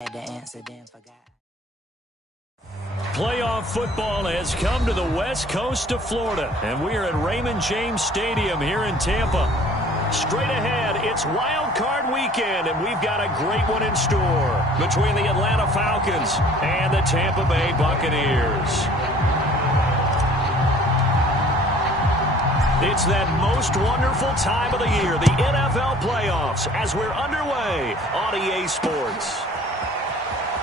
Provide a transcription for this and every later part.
Had to answer, then forgot. Playoff football has come to the west coast of Florida, and we are at Raymond James Stadium here in Tampa. Straight ahead, it's Wild Card Weekend, and we've got a great one in store between the Atlanta Falcons and the Tampa Bay Buccaneers. It's that most wonderful time of the year, the NFL playoffs, as we're underway on EA Sports.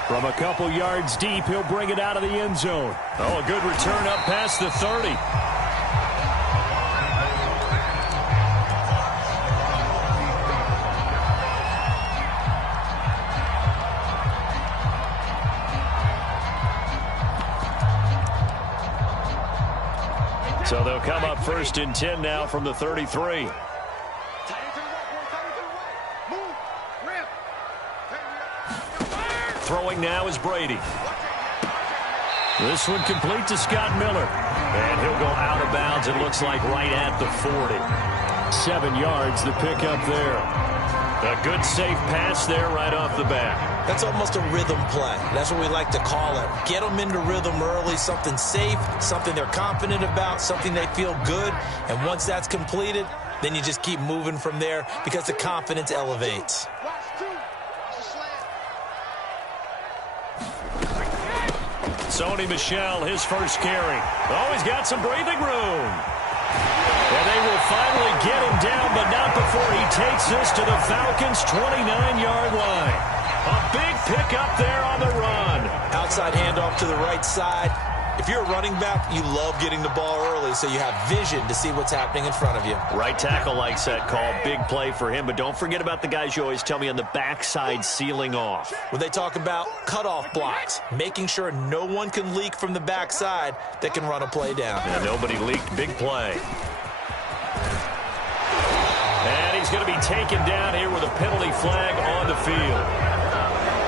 From a couple yards deep, he'll bring it out of the end zone. Oh, a good return up past the 30. So they'll come up 1st and 10 now from the 33. Throwing now is Brady. This one complete to Scott Miller. And he'll go out of bounds, it looks like right at the 40. 7 yards, the pickup there. A good safe pass there right off the bat. That's almost a rhythm play. That's what we like to call it. Get them into rhythm early, something safe, something they're confident about, something they feel good. And once that's completed, then you just keep moving from there because the confidence elevates. Sony Michel, his first carry. Oh, he's got some breathing room. And they will finally get him down, but not before he takes this to the Falcons' 29-yard line. A big pickup there on the run. Outside handoff to the right side. If you're a running back, you love getting the ball early so you have vision to see what's happening in front of you. Right tackle likes that call. Big play for him, but don't forget about the guys you always tell me on the backside sealing off. When they talk about cutoff blocks, making sure no one can leak from the backside that can run a play down. And nobody leaked. Big play. And he's going to be taken down here with a penalty flag on the field.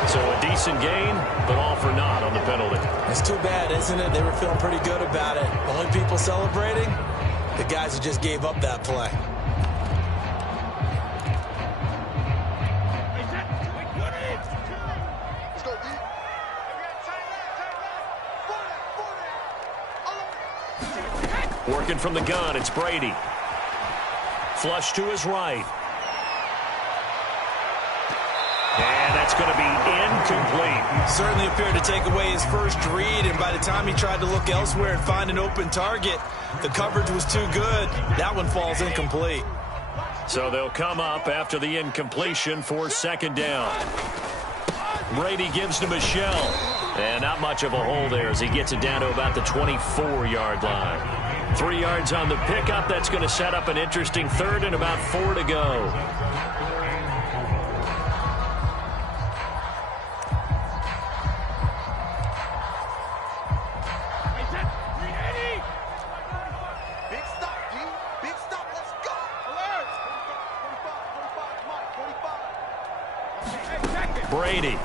So a decent gain, but all for naught on the penalty. It's too bad, isn't it? They were feeling pretty good about it. Only people celebrating, the guys who just gave up that play. Working from the gun, it's Brady. Flush to his right. And that's going to be incomplete. Certainly appeared to take away his first read, and by the time he tried to look elsewhere and find an open target, the coverage was too good. That one falls incomplete. So they'll come up after the incompletion for 2nd down. Brady gives to Michel. And not much of a hole there as he gets it down to about the 24-yard line. 3 yards on the pickup. That's going to set up an interesting 3rd and about 4 to go. Brady.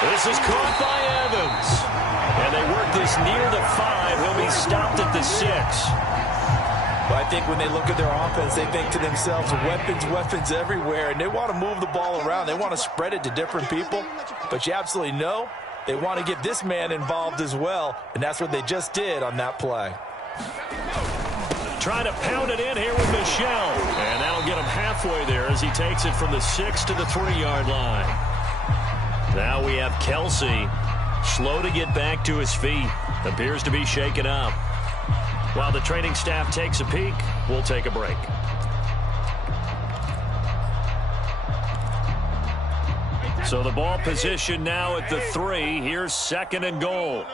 This is caught by Evans. And they work this near the 5. He'll be stopped at the 6. But I think when they look at their offense, they think to themselves, weapons everywhere, and they want to move the ball around. They want to spread it to different people. But you absolutely know they want to get this man involved as well, and that's what they just did on that play. Trying to pound it in here with Michel. And that'll get him halfway there as he takes it from the 6 to the 3-yard line. Now we have Kelsey, slow to get back to his feet. Appears to be shaken up. While the training staff takes a peek, we'll take a break. So the ball position now at the 3. Here's 2nd and goal.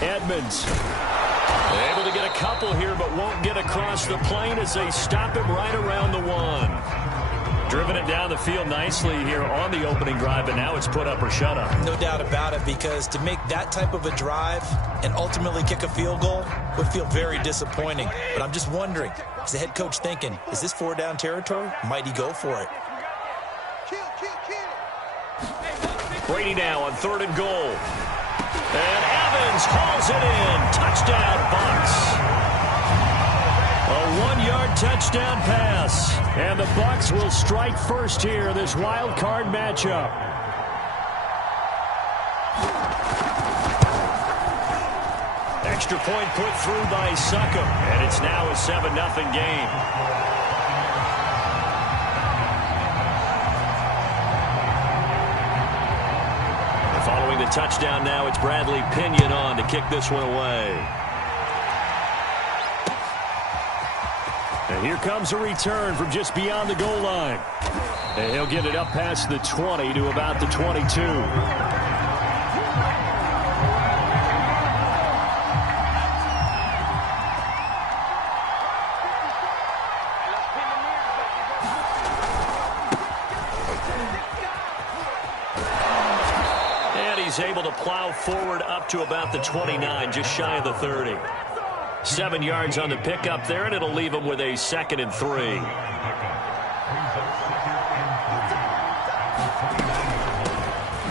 Edmonds able to get a couple here, but won't get across the plane as they stop him right around the 1. Driven it down the field nicely here on the opening drive, but now it's put up or shut up. No doubt about it, because to make that type of a drive and ultimately kick a field goal would feel very disappointing. But I'm just wondering, is the head coach thinking, is this 4-down territory? Might he go for it? Brady now on 3rd and goal. And Evans hauls it in. Touchdown, Bucs. A 1-yard touchdown pass. And the Bucs will strike first here, this wild card matchup. Extra point put through by Succop. And it's now a 7-0 game. And following the touchdown now, it's Bradley Pinion on to kick this one away. And here comes a return from just beyond the goal line. And he'll get it up past the 20 to about the 22. And he's able to plow forward up to about the 29, just shy of the 30. 7 yards on the pickup there, and it'll leave him with a 2nd and 3.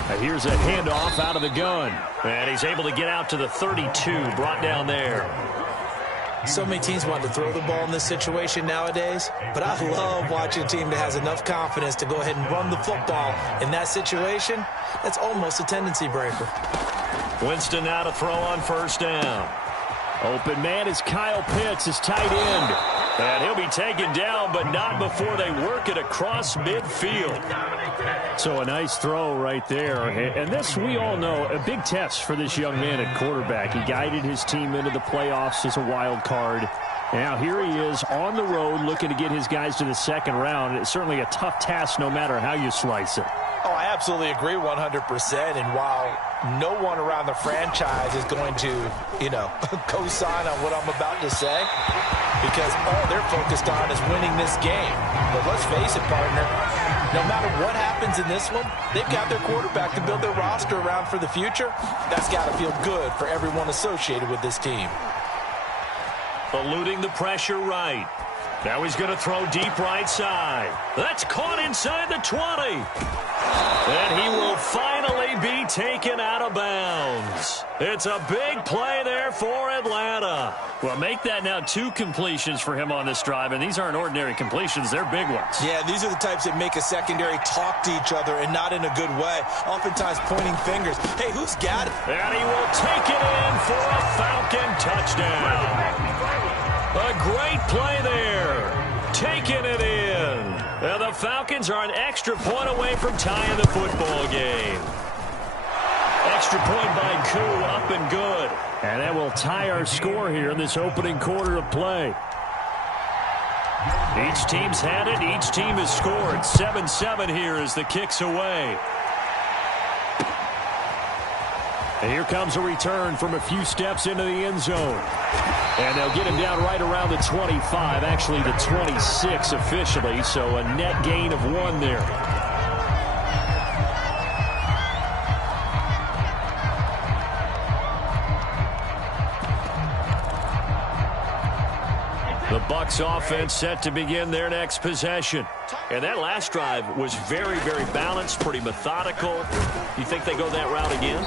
And here's a handoff out of the gun. And he's able to get out to the 32, brought down there. So many teams want to throw the ball in this situation nowadays, but I love watching a team that has enough confidence to go ahead and run the football. In that situation, that's almost a tendency breaker. Winston now to throw on first down. Open man is Kyle Pitts, his tight end. And he'll be taken down, but not before they work it across midfield. So a nice throw right there. And this, we all know, a big test for this young man at quarterback. He guided his team into the playoffs as a wild card. Now here he is on the road looking to get his guys to the 2nd round. It's certainly a tough task no matter how you slice it. Oh, I absolutely agree 100%. And while no one around the franchise is going to, co-sign on what I'm about to say, because all they're focused on is winning this game. But let's face it, partner, no matter what happens in this one, they've got their quarterback to build their roster around for the future. That's got to feel good for everyone associated with this team. Eluding the pressure right. Now he's going to throw deep right side. That's caught inside the 20. And he will finally be taken out of bounds. It's a big play there for Atlanta. Well, make that now 2 completions for him on this drive, and these aren't ordinary completions. They're big ones. Yeah, these are the types that make a secondary talk to each other, and not in a good way. Oftentimes pointing fingers. Hey, who's got it? And he will take it in for a Falcon touchdown. A great play there. Taking it in. And the Falcons are an extra point away from tying the football game. Extra point by Koo, up and good. And that will tie our score here in this opening quarter of play. Each team's had it. Each team has scored. 7-7 here as the kick's away. And here comes a return from a few steps into the end zone. And they'll get him down right around the 25, actually the 26 officially, so a net gain of 1 there. The Bucs offense set to begin their next possession. And that last drive was very, very balanced, pretty methodical. You think they go that route again?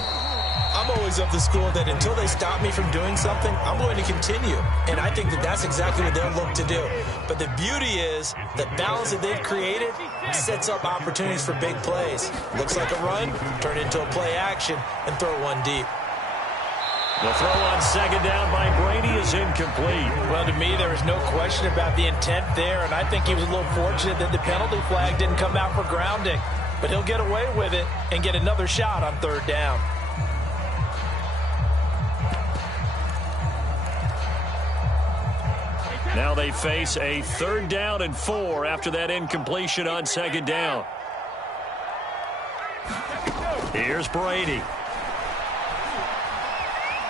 I'm always of the school that until they stop me from doing something, I'm going to continue. And I think that that's exactly what they'll look to do. But the beauty is the balance that they've created sets up opportunities for big plays. Looks like a run, turn it into a play action, and throw one deep. The throw on 2nd down by Brady is incomplete. Well, to me, there was no question about the intent there, and I think he was a little fortunate that the penalty flag didn't come out for grounding. But he'll get away with it and get another shot on 3rd down. Now they face a 3rd down and 4 after that incompletion on 2nd down. Here's Brady.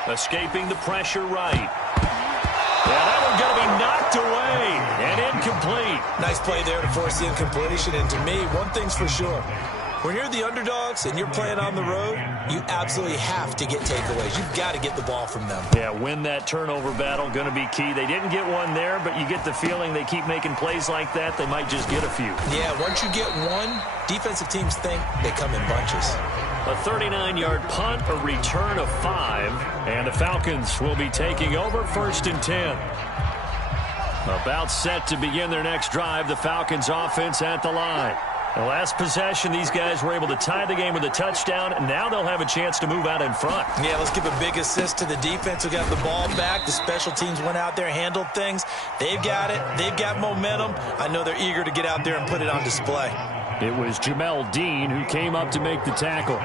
Escaping the pressure right. Yeah, that one's going to be knocked away and incomplete. Nice play there to force the incompletion. And to me, one thing's for sure. When you're the underdogs and you're playing on the road, you absolutely have to get takeaways. You've got to get the ball from them. Yeah, win that turnover battle, going to be key. They didn't get one there, but you get the feeling they keep making plays like that, they might just get a few. Yeah, once you get one, defensive teams think they come in bunches. A 39-yard punt, a return of 5, and the Falcons will be taking over 1st and 10. About set to begin their next drive, the Falcons offense at the line. The last possession, these guys were able to tie the game with a touchdown, and now they'll have a chance to move out in front. Yeah, let's give a big assist to the defense who got the ball back. The special teams went out there, handled things. They've got it. They've got momentum. I know they're eager to get out there and put it on display. It was Jamel Dean who came up to make the tackle.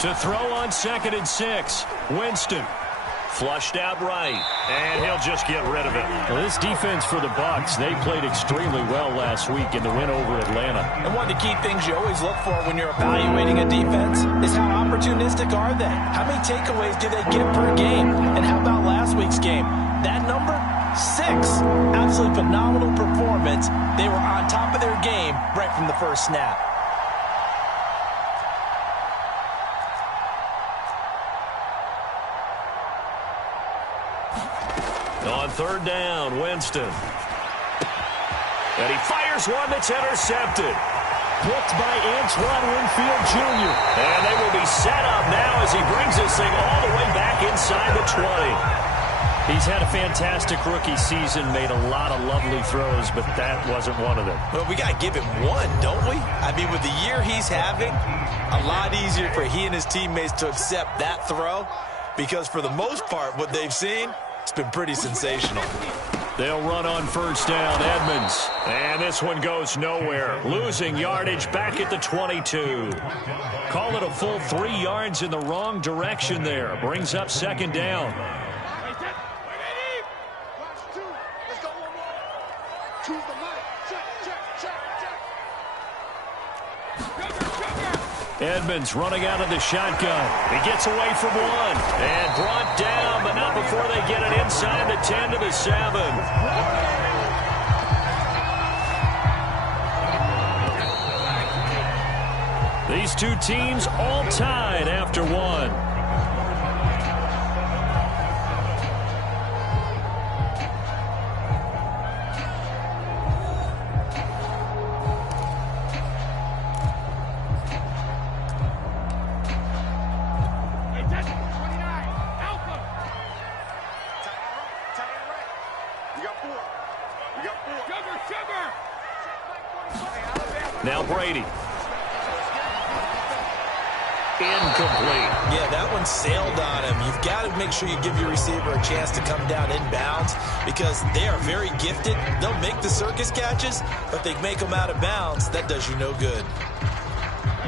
To throw on 2nd and 6. Winston. Flushed out right. And he'll just get rid of it. Well, this defense for the Bucs, they played extremely well last week in the win over Atlanta. And one of the key things you always look for when you're evaluating a defense is how opportunistic are they? How many takeaways do they get per game? And how about last week's game? That number? 6. Absolutely phenomenal performance. They were on top of their game right from the first snap. On 3rd down, Winston. And he fires one that's intercepted. Picked by Antoine Winfield Jr. And they will be set up now as he brings this thing all the way back inside the 20. He's had a fantastic rookie season, made a lot of lovely throws, but that wasn't one of them. Well, we got to give him one, don't we? I mean, with the year he's having, a lot easier for he and his teammates to accept that throw because for the most part, what they've seen, it's been pretty sensational. They'll run on 1st down, Edmonds. And this one goes nowhere. Losing yardage back at the 22. Call it a full 3 yards in the wrong direction there. Brings up 2nd down. Edmonds running out of the shotgun. He gets away from one and brought down, but not before they get it inside the 10 to the 7. These two teams all tied after one. Now Brady. Incomplete. Yeah, that one sailed on him. You've got to make sure you give your receiver a chance to come down inbounds because they are very gifted. They'll make the circus catches, but they make them out of bounds. That does you no good.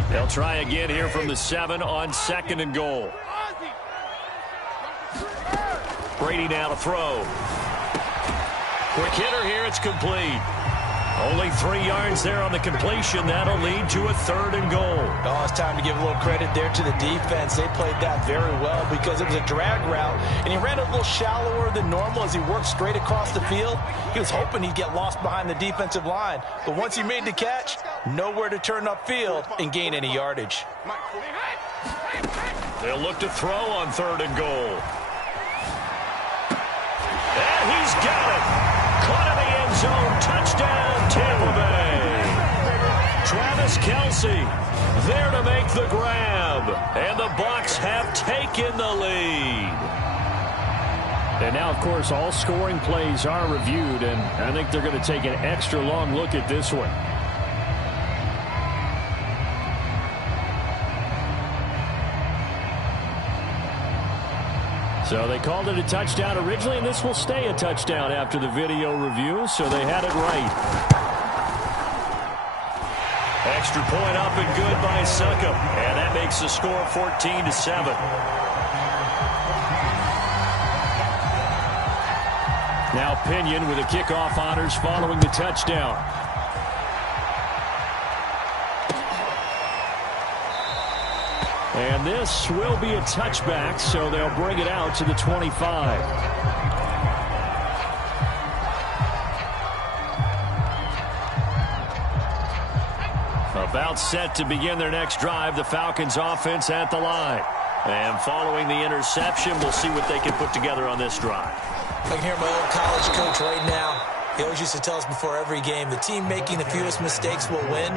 They'll try again here from the 7 on 2nd and goal. Brady now to throw. Quick hitter here. It's complete. Only 3 yards there on the completion. That'll lead to a 3rd and goal. Oh, it's time to give a little credit there to the defense. They played that very well because it was a drag route, and he ran a little shallower than normal as he worked straight across the field. He was hoping he'd get lost behind the defensive line, but once he made the catch, nowhere to turn upfield and gain any yardage. They'll look to throw on 3rd and goal. And he's got it. Caught in the end zone. Touchdown, Tampa Bay. Travis Kelce there to make the grab. And the Bucs have taken the lead. And now, of course, all scoring plays are reviewed, and I think they're going to take an extra long look at this one. So they called it a touchdown originally, and this will stay a touchdown after the video review, so they had it right. Extra point up and good by Succop, and that makes the score 14-7. Now Pinion with the kickoff honors following the touchdown. And this will be a touchback, so they'll bring it out to the 25. About set to begin their next drive, the Falcons offense at the line. And following the interception, we'll see what they can put together on this drive. I can hear my old college coach right now. He always used to tell us before every game, the team making the fewest mistakes will win.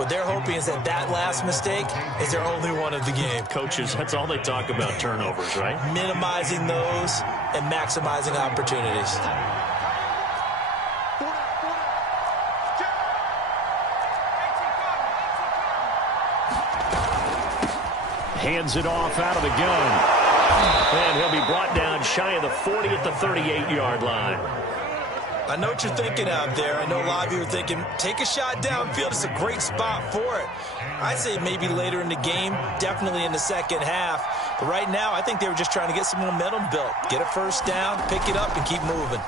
What they're hoping is that that last mistake is their only one of the game. Coaches, that's all they talk about, turnovers, right? Minimizing those and maximizing opportunities. Hands it off out of the gun. And he'll be brought down shy of the 40 at the 38-yard line. I know what you're thinking out there. I know a lot of you are thinking, take a shot downfield. It's a great spot for it. I'd say maybe later in the game, definitely in the second half. But right now, I think they were just trying to get some momentum built. Get a first down, pick it up, and keep moving.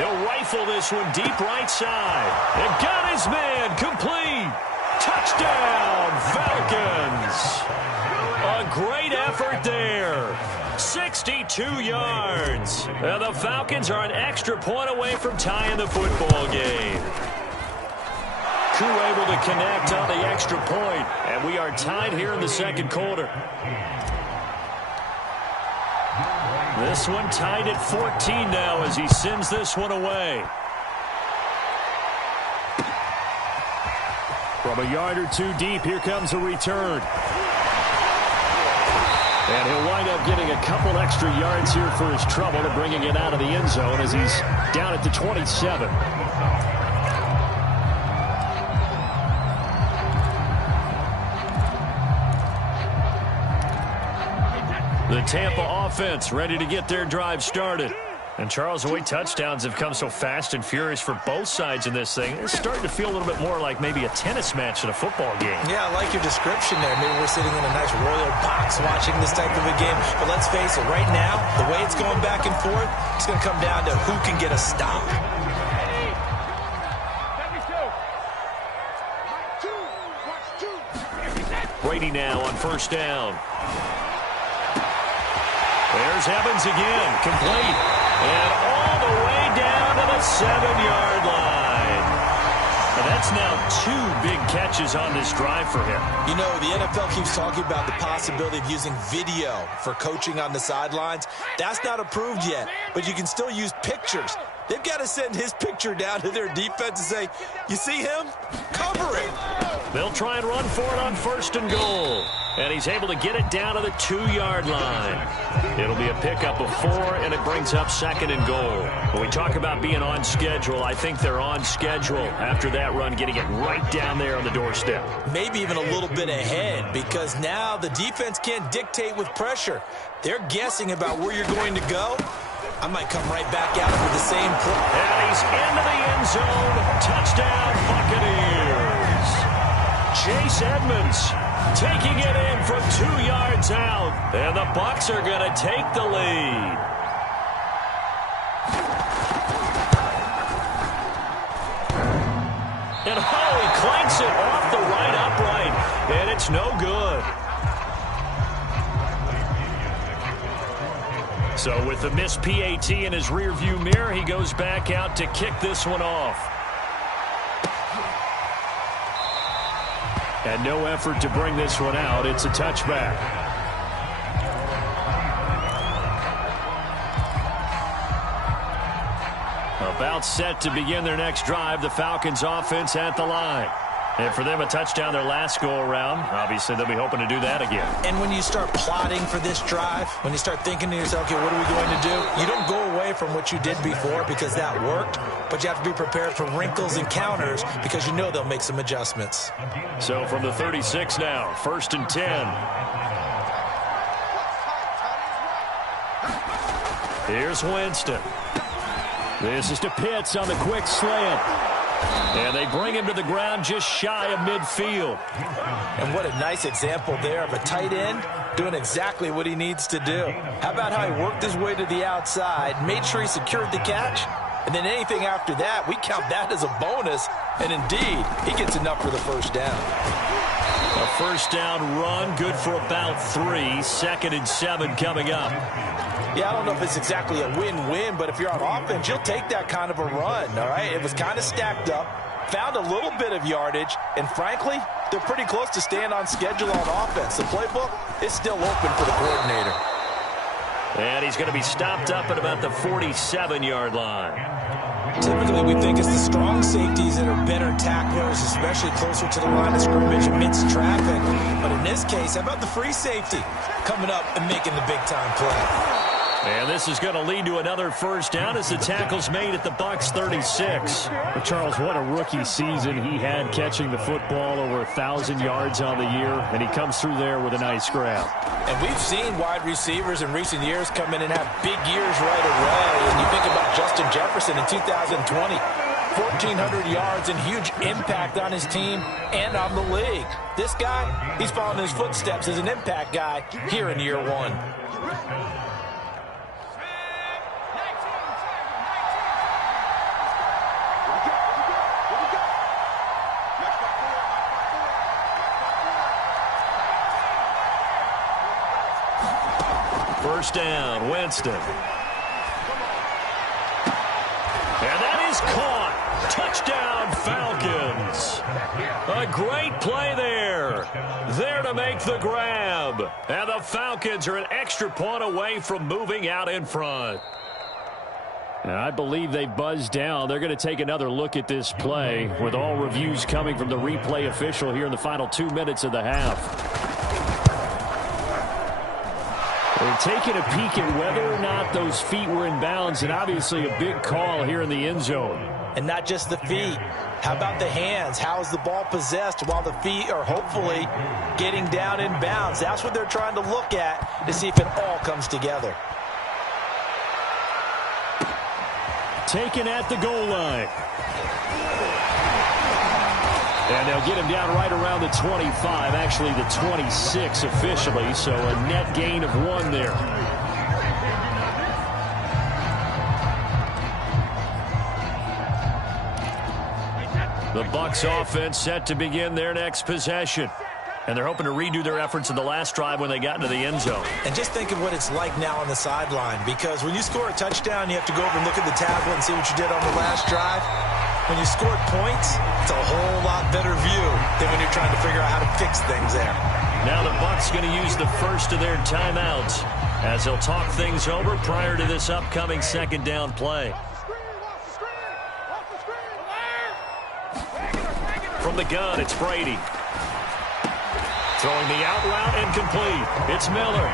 He'll rifle this one deep right side. And got his man complete. Touchdown, Falcons. A great effort there. 62 yards. And the Falcons are an extra point away from tying the football game. Crew able to connect on the extra point. And we are tied here in the second quarter. This one tied at 14 now as he sends this one away. From a yard or two deep, here comes a return. And he'll wind up getting a couple extra yards here for his trouble and bringing it out of the end zone as he's down at the 27. The Tampa offense ready to get their drive started. And, Charles, the way touchdowns have come so fast and furious for both sides in this thing, it's starting to feel a little bit more like maybe a tennis match in a football game. Yeah, I like your description there. Maybe we're sitting in a nice royal box watching this type of a game. But let's face it, right now, the way it's going back and forth, it's going to come down to who can get a stop. Brady now on first down. There's Evans again, complete. And all the way down to the 7-yard line. And that's now 2 big catches on this drive for him. You know, the NFL keeps talking about the possibility of using video for coaching on the sidelines. That's not approved yet, but you can still use pictures. They've got to send his picture down to their defense and say, you see him? Cover him. They'll try and run for it on first and goal. And he's able to get it down to the 2-yard line. It'll be a pickup of 4, and it brings up second and goal. When we talk about being on schedule, I think they're on schedule after that run, getting it right down there on the doorstep. Maybe even a little bit ahead, because now the defense can't dictate with pressure. They're guessing about where you're going to go. I might come right back out with the same play. And he's into the end zone. Touchdown, Buccaneers. Chase Edmonds taking it in from 2 yards out. And the Bucs are going to take the lead. And he clanks it off the right upright. And it's no good. So with the missed PAT in his rearview mirror, he goes back out to kick this one off. And no effort to bring this one out. It's a touchback. About set to begin their next drive. The Falcons offense at the line. And for them, a touchdown their last go-around. Obviously, they'll be hoping to do that again. And when you start plotting for this drive, when you start thinking to yourself, okay, what are we going to do? You don't go away from what you did before because that worked, but you have to be prepared for wrinkles and counters because you know they'll make some adjustments. So from the 36 now, 1st and 10. Here's Winston. This is to Pitts on the quick slant. And they bring him to the ground just shy of midfield. And what a nice example there of a tight end doing exactly what he needs to do. How about how he worked his way to the outside, made sure he secured the catch, and then anything after that, we count that as a bonus. And indeed, he gets enough for the first down. A first down run, good for about 3. 2nd and 7 coming up. Yeah, I don't know if it's exactly a win-win, but if you're on offense, you'll take that kind of a run, all right? It was kind of stacked up, found a little bit of yardage, and frankly, they're pretty close to staying on schedule on offense. The playbook is still open for the coordinator. And he's going to be stopped up at about the 47-yard line. Typically, we think it's the strong safeties that are better tacklers, especially closer to the line of scrimmage amidst traffic. But in this case, how about the free safety coming up and making the big-time play? And this is going to lead to another first down as the tackle's made at the Bucs 36. But Charles, what a rookie season he had, catching the football over 1,000 yards on the year, and he comes through there with a nice grab. And we've seen wide receivers in recent years come in and have big years right away. And you think about Justin Jefferson in 2020, 1,400 yards and huge impact on his team and on the league. This guy, he's following his footsteps as an impact guy here in year one. First down, Winston. And that is caught. Touchdown, Falcons. A great play there. There to make the grab. And the Falcons are an extra point away from moving out in front. And I believe they buzzed down. They're going to take another look at this play, with all reviews coming from the replay official here in the final 2 minutes of the half. They're taking a peek at whether or not those feet were in bounds, and obviously a big call here in the end zone. And not just the feet. How about the hands? How is the ball possessed while the feet are hopefully getting down in bounds? That's what they're trying to look at to see if it all comes together. Taken at the goal line. And they'll get him down right around the 25, actually the 26 officially, so a net gain of 1 there. The Bucs offense set to begin their next possession. And they're hoping to redo their efforts in the last drive when they got into the end zone. And just think of what it's like now on the sideline, because when you score a touchdown, you have to go over and look at the tablet and see what you did on the last drive. When you scored points, it's a whole lot better view than when you're trying to figure out how to fix things there. Now the Bucs going to use the first of their timeouts as they'll talk things over prior to this upcoming second down play. From the gun, it's Brady. Throwing the out route and complete. It's Miller.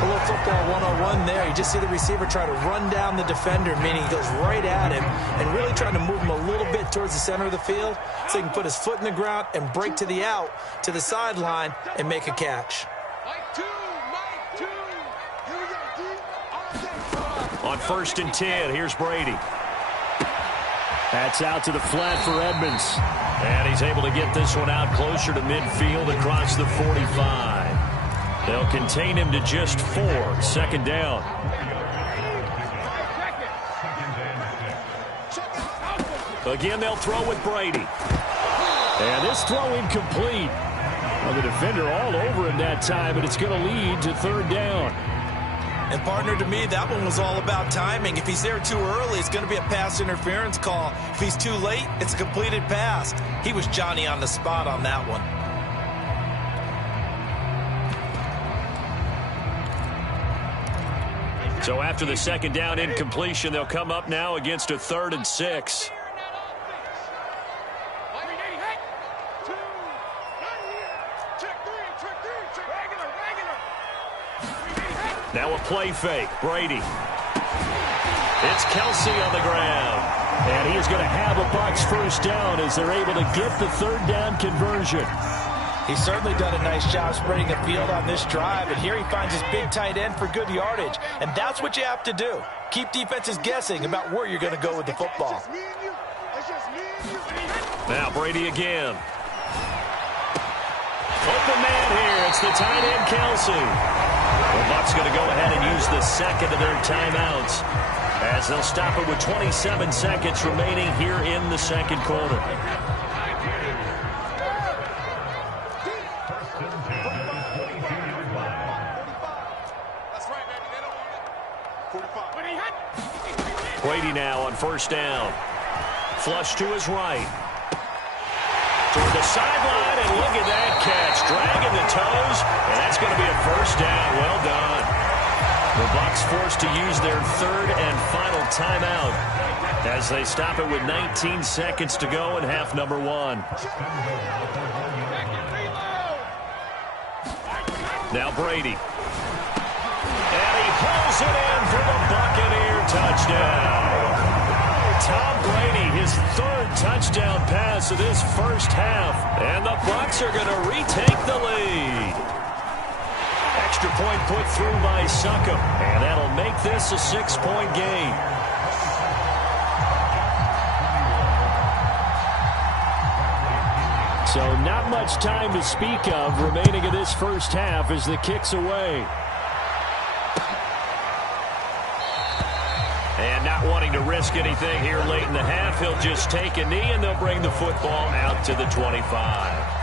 A little football 101 there. You just see the receiver try to run down the defender, meaning he goes right at him and really trying to move him a little bit towards the center of the field so he can put his foot in the ground and break to the out, to the sideline, and make a catch. On 1st and 10, here's Brady. That's out to the flat for Edmonds. And he's able to get this one out closer to midfield across the 45. They'll contain him to just 4. Second down. Again, they'll throw with Brady. And this throw incomplete. Well, the defender all over him that time, but it's going to lead to 3rd down. And, partner, to me, that one was all about timing. If he's there too early, it's going to be a pass interference call. If he's too late, it's a completed pass. He was Johnny on the spot on that one. So after the second down incompletion, they'll come up now against a 3rd and 6. Now a play fake. Brady. It's Kelsey on the ground. And he is going to have a Bucs first down as they're able to get the 3rd down conversion. He's certainly done a nice job spreading the field on this drive, and here he finds his big tight end for good yardage. And that's what you have to do. Keep defenses guessing about where you're going to go with the football. Now Brady again. Open man here. It's the tight end, Kelsey. The Bucs going to go ahead and use the second of their timeouts as they'll stop it with 27 seconds remaining here in the second quarter. Brady now on 1st down. Flush to his right. Toward the sideline, and look at that catch. Dragging the toes, and that's going to be a 1st down. Well done. The Bucs forced to use their third and final timeout as they stop it with 19 seconds to go in half number one. Now Brady. And he pulls it in for the Buccaneer touchdown. Tom Brady, his third touchdown pass of this first half. And the Bucs are going to retake the lead. Extra point put through by Succop. And that'll make this a 6-point game. So not much time to speak of remaining in this first half as the kick's away. And not wanting to risk anything here late in the half, he'll just take a knee and they'll bring the football out to the 25.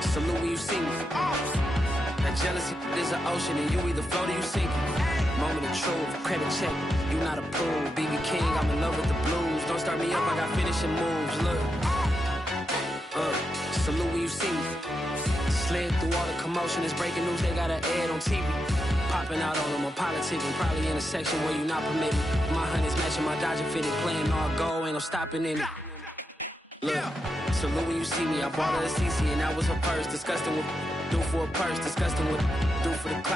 Salute when you see me. That jealousy is an ocean and you either float or you sink. Moment of truth, credit check, you not approved. BB King, I'm in love with the blues. Don't start me up, I got finishing moves. Look, salute when you see me. Slid through all the commotion, it's breaking news, they got an ad on TV. Popping out on them, I'm politicking, probably in a section where you not permitted. My honey's matching my Dodger fitted, playing all go, ain't no stopping in it. Look, salute when you see me. I bought her a CC and that was her purse. Disgusting with do for a purse. Disgusting with do for the clout.